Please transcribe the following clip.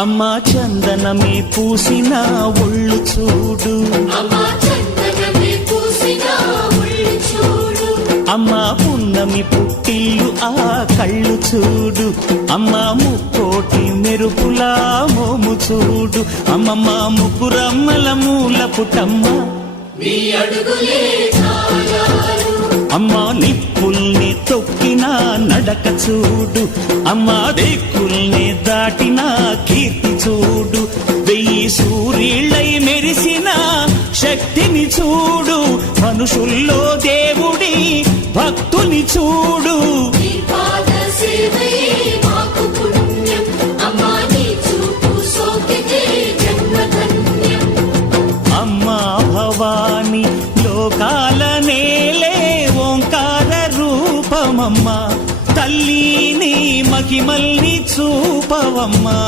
అమ్మా చందనమే పూసిన ఒళ్ళు చూడు, అమ్మా పున్నమి పుట్టిల్లు ఆ కళ్ళు చూడు, అమ్మా ముక్కోటి మెరుపులా మోము చూడు, అమ్మమ్మ ముగ్గురమ్మల మూల పుటమ్మ అమ్మా నిప్పుల్ని తొక్కిన నడక చూడు, అమ్మా దిక్కుల్ని దాటిన కీర్తి చూడు, 1000 సూర్యుళ్ళై మెరిసిన శక్తిని చూడు, మనుషుల్లో దేవుడి భక్తుని చూడు. అమ్మా భవాని లోకాల నేలే ఓంకార రూపమమ్మా, తల్లిని మహిమల్ని చూపవమ్మా.